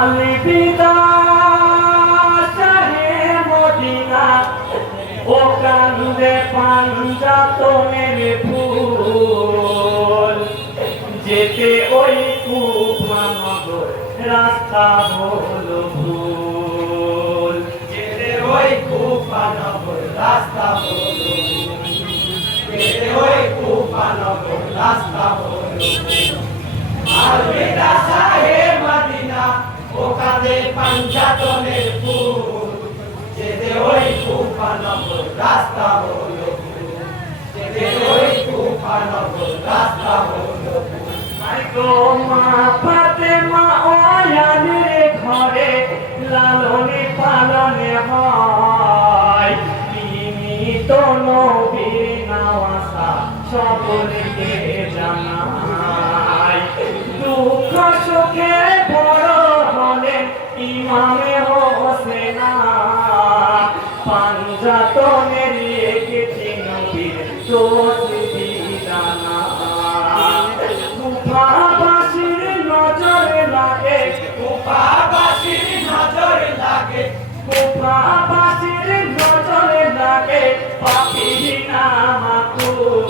আলবিদা শাহে Medina oh কান্দে পাঞ্জাতনের ফুল যেতে ওই কুফানগর রাস্তা হলো ভুল যেতে ওই কুফানগর রাস্তা হলো যেতে ওই কুফানগর রাস্তা হলো আলবিদা শাহে মদিনা ও কাঁদে পাঞ্জাতনের ফুল যেতে ওই কুফানগর রাস্তা হলো যেতে ওই কুফানগর রাস্তা হলো গো মা ফাতেমা ও আলীর ঘরে লালনে পালনে হয় তিনি তো নবীর নওয়াসা সকলকে জানায় দুঃখ সুখে বড় হলেন ইমামে হোসেনা পাঞ্জাতনের একটি নবীর তোষি জানা কুফাবাসীর নজরে লাগে কুফাবাসীর নজরে লাগে কুফাবাসীর নজরে লাগে পাপী নামাকুল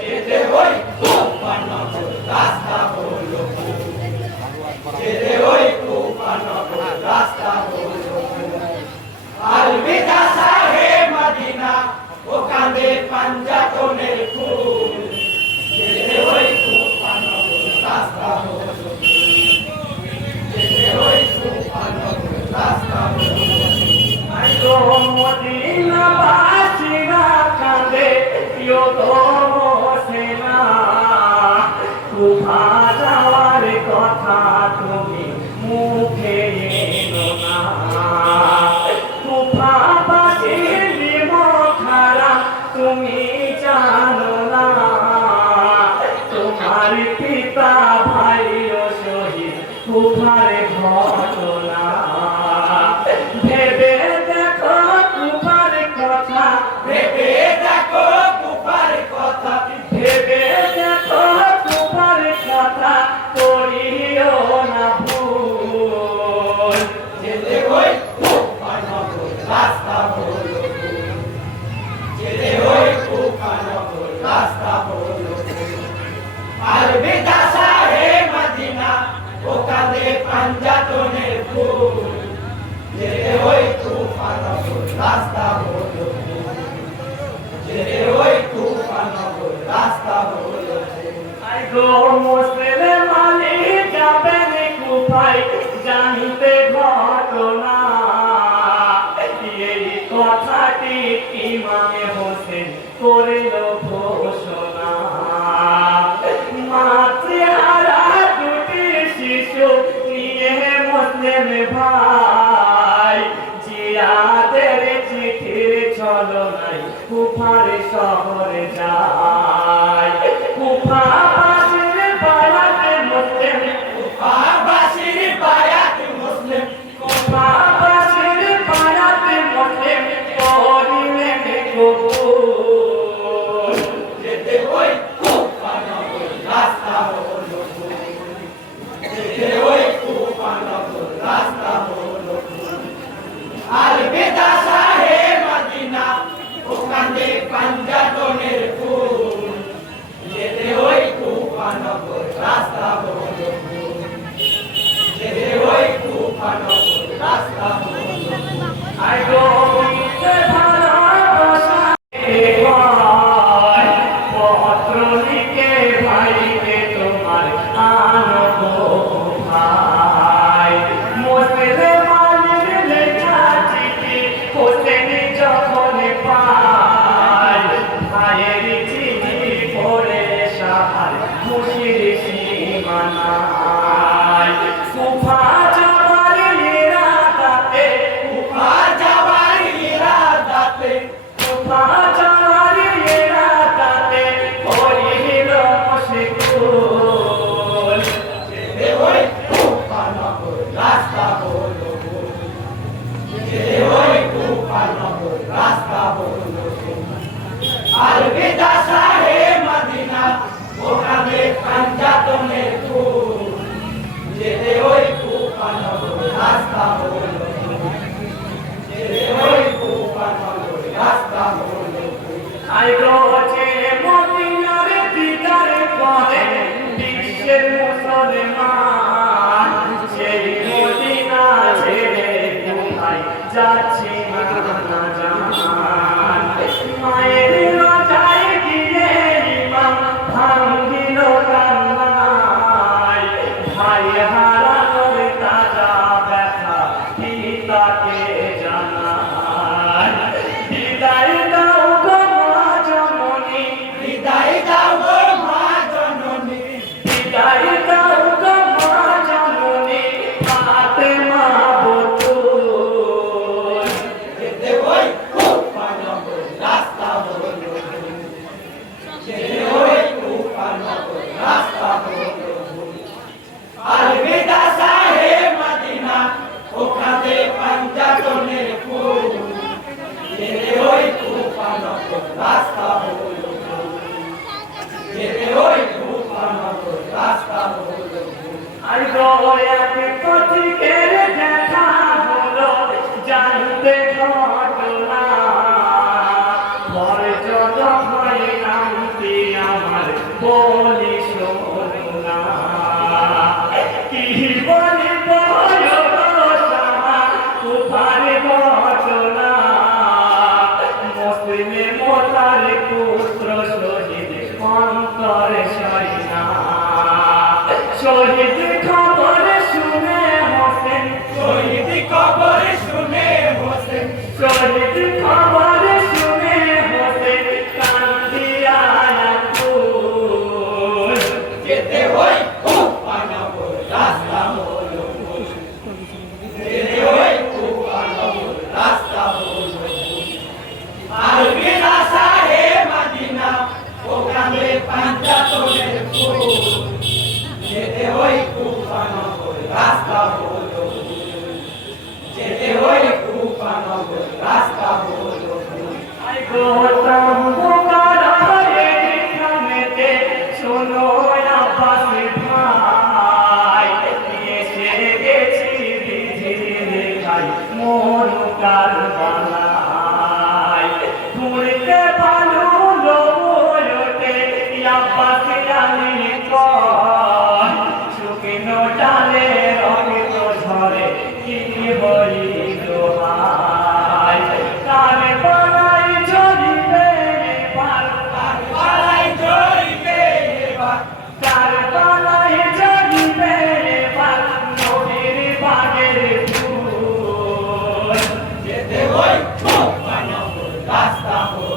যেতে ওই কুফানগর রাস্তা হলো যেতে ওই কুফানগর রাস্তা হলো আলবিদা শাহে মদিনা ও কাঁদে পাঞ্জাতনের ফুল যেতে ওই কুফানগর রাস্তা হলো যেতে ওই কুফানগর রাস্তা হলো গো মদিনাবাসীরা কাঁদে প্রিয় হোসেনা কুফা যাওয়ার কথা তুমি মুখে এনো না কুফাবাসীর বিমুখারা তুমি জানো না তোমার পিতা ভাই ও শহীদ কুফার ঘটনা ভেবে দেখো কুফার কথা ভেবে দেখো কুফার কথা ভেবে দেখো কুফার কথা করিও না ভুল যেতে ওই কুফানগর রাস্তা হলো যেতে ওই কুফানগর রাস্তা হলো আলবিদা শাহে মদিনা ও কাঁদে পাঞ্জাতনের ফুল যেতে ওই কুফানগর রাস্তা হলো যেতে ওই কুফানগর রাস্তা হলো গো মুসলিম আলী যাবেন কুফায় জানতে ঘটনা এই কথাটি ইমামে হোসেন করিল ঘোষণা মাতৃহারা দুটি শিশু নিয়ে মুসলিম ভাই জিয়াদের চিঠির ছলনায় কুফার শহরে যায় কুফাবাসীর বায়াতে মুসলিম কুফাবাসীর বায়াত মুসলিম কুফাবাসীর বায়াতে মুসলিম করিলেন কবুল যেতে ওই কুফানগর রাস্তা হলো যেতে ওই কুফানগর রাস্তা হলো এক পথিকের দেখা হলো জানতে ঘটনা বর্জন হয় নামটি আমার বলি শোনা কি বলিব উপার ঘটনা মুসলিমে মোতার পুত্র শহীদ অন্তর সৈনা শহীদ খবর শুনে হোসেন শহীদ খবর শুনে হোসেন শহীদ খবর শুনে হোসেন কান্দিয়া কুল যেতে হই উপানগর রাস্তা হলো ভুল। যেতে হই উপানগর রাস্তা হলো ভুল। আরবি রাসা হে মদিনা ওখানে পাঞ্জাতনের ফুল। যেতে হই উপানগর রাস্তা হলো ভুল। যেতে হই উপানগর রাস্তা হলো ভুল। গৌতম পুকারে থামেতে শোনো আব্বাস ভাই এসে গেছি বিধির রেখায় মন কারবালায় ঘুরতে ভালো লোটে আব্বাস জানি কয় শুকনো ডালে রক্ত ঝরে কি হইল হায় কার পালাই ঝরিবে পার পালাই জড়িবে এবার কার পালাই ঝরিবে পার নদীর বাগের ফুল যেতে হই উপানগর রাস্তা হলো